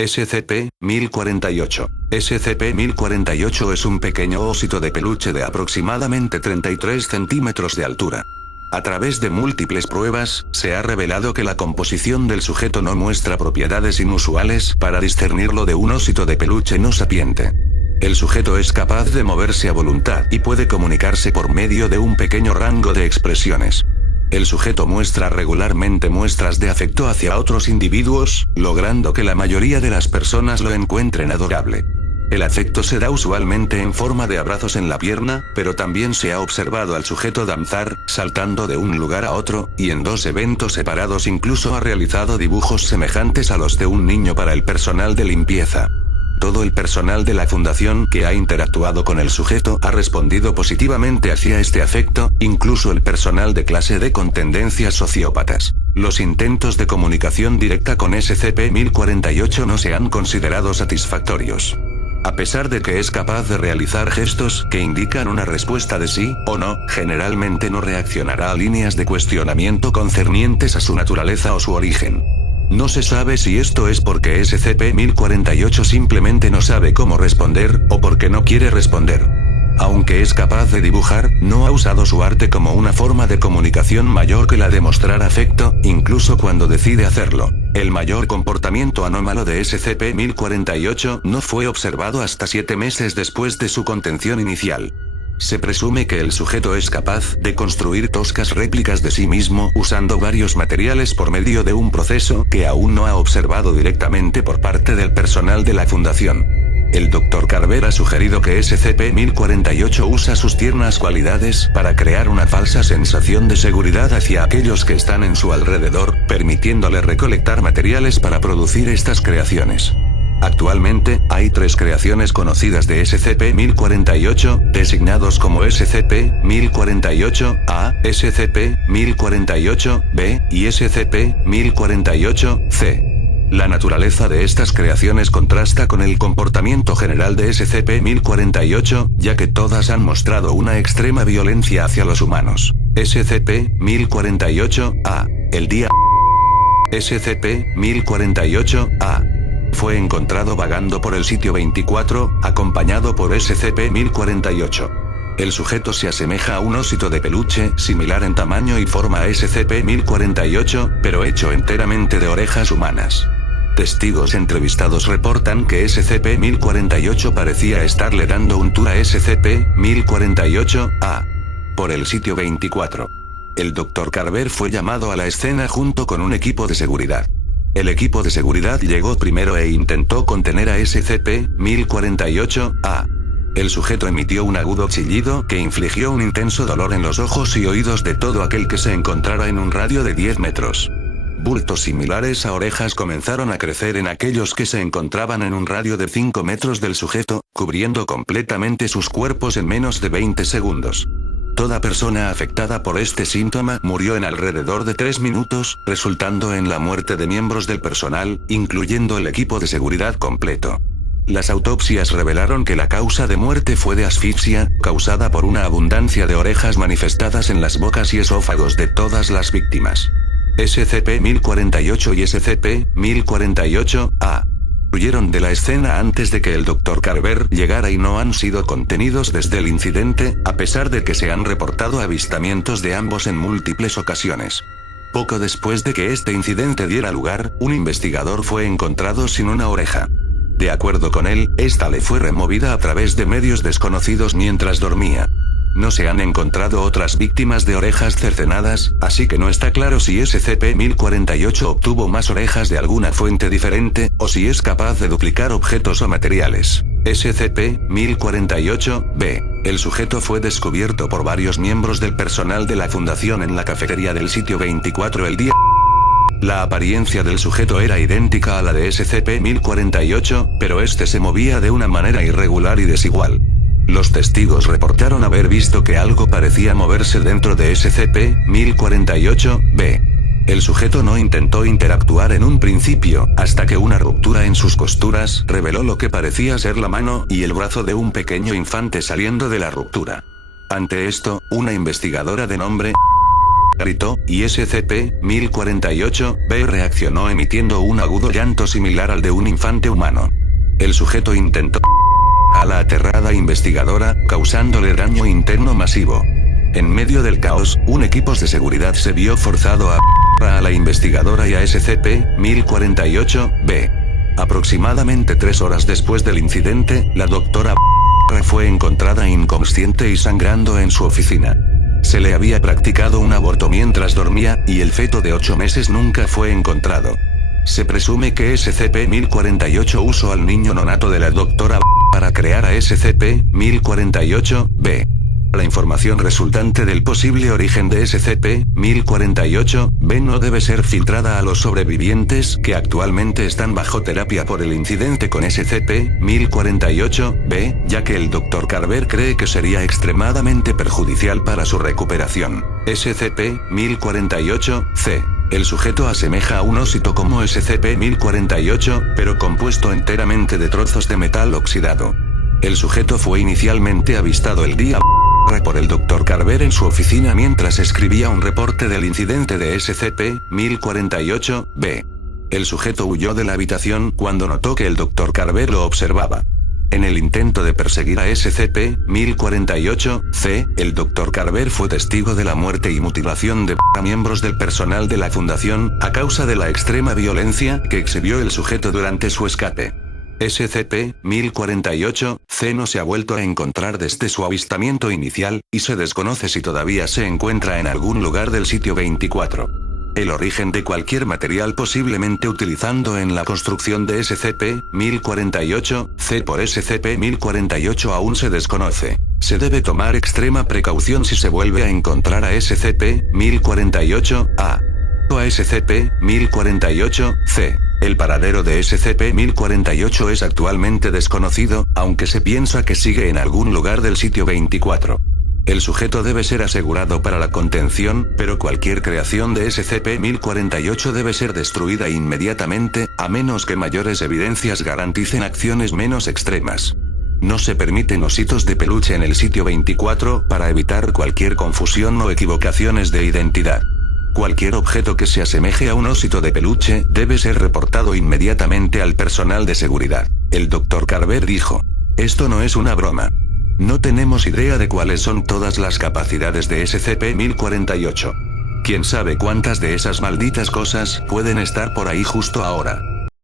SCP-1048. SCP-1048 es un pequeño osito de peluche de aproximadamente 33 centímetros de altura. A través de múltiples pruebas, se ha revelado que la composición del sujeto no muestra propiedades inusuales para discernirlo de un osito de peluche no sapiente. El sujeto es capaz de moverse a voluntad y puede comunicarse por medio de un pequeño rango de expresiones. El sujeto muestra regularmente muestras de afecto hacia otros individuos, logrando que la mayoría de las personas lo encuentren adorable. El afecto se da usualmente en forma de abrazos en la pierna, pero también se ha observado al sujeto danzar, saltando de un lugar a otro, y en dos eventos separados incluso ha realizado dibujos semejantes a los de un niño para el personal de limpieza. Todo el personal de la fundación que ha interactuado con el sujeto ha respondido positivamente hacia este afecto, incluso el personal de clase D con tendencias sociópatas. Los intentos de comunicación directa con SCP-1048 no se han considerado satisfactorios. A pesar de que es capaz de realizar gestos que indican una respuesta de sí o no, generalmente no reaccionará a líneas de cuestionamiento concernientes a su naturaleza o su origen. No se sabe si esto es porque SCP-1048 simplemente no sabe cómo responder, o porque no quiere responder. Aunque es capaz de dibujar, no ha usado su arte como una forma de comunicación mayor que la de mostrar afecto, incluso cuando decide hacerlo. El mayor comportamiento anómalo de SCP-1048 no fue observado hasta 7 meses después de su contención inicial. Se presume que el sujeto es capaz de construir toscas réplicas de sí mismo usando varios materiales por medio de un proceso que aún no ha observado directamente por parte del personal de la fundación. El Dr. Carver ha sugerido que SCP-1048 usa sus tiernas cualidades para crear una falsa sensación de seguridad hacia aquellos que están en su alrededor, permitiéndole recolectar materiales para producir estas creaciones. Actualmente, hay 3 creaciones conocidas de SCP-1048, designados como SCP-1048-A, SCP-1048-B, y SCP-1048-C. La naturaleza de estas creaciones contrasta con el comportamiento general de SCP-1048, ya que todas han mostrado una extrema violencia hacia los humanos. SCP-1048-A. El día SCP-1048-A fue encontrado vagando por el sitio 24, acompañado por SCP-1048. El sujeto se asemeja a un osito de peluche, similar en tamaño y forma a SCP-1048, pero hecho enteramente de orejas humanas. Testigos entrevistados reportan que SCP-1048 parecía estarle dando un tour a SCP-1048-A por el sitio 24. El Dr. Carver fue llamado a la escena junto con un equipo de seguridad. El equipo de seguridad llegó primero e intentó contener a SCP-1048-A. El sujeto emitió un agudo chillido que infligió un intenso dolor en los ojos y oídos de todo aquel que se encontrara en un radio de 10 metros. Bultos similares a orejas comenzaron a crecer en aquellos que se encontraban en un radio de 5 metros del sujeto, cubriendo completamente sus cuerpos en menos de 20 segundos. Toda persona afectada por este síntoma murió en alrededor de 3 minutos, resultando en la muerte de miembros del personal, incluyendo el equipo de seguridad completo. Las autopsias revelaron que la causa de muerte fue de asfixia, causada por una abundancia de orejas manifestadas en las bocas y esófagos de todas las víctimas. SCP-1048 y SCP-1048-A huyeron de la escena antes de que el Dr. Carver llegara y no han sido contenidos desde el incidente, a pesar de que se han reportado avistamientos de ambos en múltiples ocasiones. Poco después de que este incidente diera lugar, un investigador fue encontrado sin una oreja. De acuerdo con él, esta le fue removida a través de medios desconocidos mientras dormía. No se han encontrado otras víctimas de orejas cercenadas, así que no está claro si SCP-1048 obtuvo más orejas de alguna fuente diferente, o si es capaz de duplicar objetos o materiales. SCP-1048-B. El sujeto fue descubierto por varios miembros del personal de la fundación en la cafetería del sitio 24 el día. La apariencia del sujeto era idéntica a la de SCP-1048, pero este se movía de una manera irregular y desigual. Los testigos reportaron haber visto que algo parecía moverse dentro de SCP-1048-B. El sujeto no intentó interactuar en un principio, hasta que una ruptura en sus costuras reveló lo que parecía ser la mano y el brazo de un pequeño infante saliendo de la ruptura. Ante esto, una investigadora de nombre gritó, y SCP-1048-B reaccionó emitiendo un agudo llanto similar al de un infante humano. El sujeto intentó a la aterrada investigadora, causándole daño interno masivo. En medio del caos, un equipo de seguridad se vio forzado a la investigadora y a SCP-1048-B. Aproximadamente 3 horas después del incidente, la doctora fue encontrada inconsciente y sangrando en su oficina. Se le había practicado un aborto mientras dormía, y el feto de 8 meses nunca fue encontrado. Se presume que SCP-1048 usó al niño nonato de la doctora para crear a SCP-1048-B. La información resultante del posible origen de SCP-1048-B no debe ser filtrada a los sobrevivientes que actualmente están bajo terapia por el incidente con SCP-1048-B, ya que el Dr. Carver cree que sería extremadamente perjudicial para su recuperación. SCP-1048-C. El sujeto asemeja a un ósito como SCP-1048, pero compuesto enteramente de trozos de metal oxidado. El sujeto fue inicialmente avistado el día por el Dr. Carver en su oficina mientras escribía un reporte del incidente de SCP-1048-B. El sujeto huyó de la habitación cuando notó que el Dr. Carver lo observaba. En el intento de perseguir a SCP-1048-C, el Dr. Carver fue testigo de la muerte y mutilación de miembros del personal de la fundación, a causa de la extrema violencia que exhibió el sujeto durante su escape. SCP-1048-C no se ha vuelto a encontrar desde su avistamiento inicial, y se desconoce si todavía se encuentra en algún lugar del sitio 24. El origen de cualquier material posiblemente utilizando en la construcción de SCP-1048-C por SCP-1048 aún se desconoce. Se debe tomar extrema precaución si se vuelve a encontrar a SCP-1048-A o a SCP-1048-C. El paradero de SCP-1048 es actualmente desconocido, aunque se piensa que sigue en algún lugar del sitio 24. El sujeto debe ser asegurado para la contención, pero cualquier creación de SCP-1048 debe ser destruida inmediatamente, a menos que mayores evidencias garanticen acciones menos extremas. No se permiten ositos de peluche en el sitio 24 para evitar cualquier confusión o equivocaciones de identidad. Cualquier objeto que se asemeje a un osito de peluche debe ser reportado inmediatamente al personal de seguridad. El Dr. Carver dijo: "Esto no es una broma. No tenemos idea de cuáles son todas las capacidades de SCP-1048. ¿Quién sabe cuántas de esas malditas cosas pueden estar por ahí justo ahora?".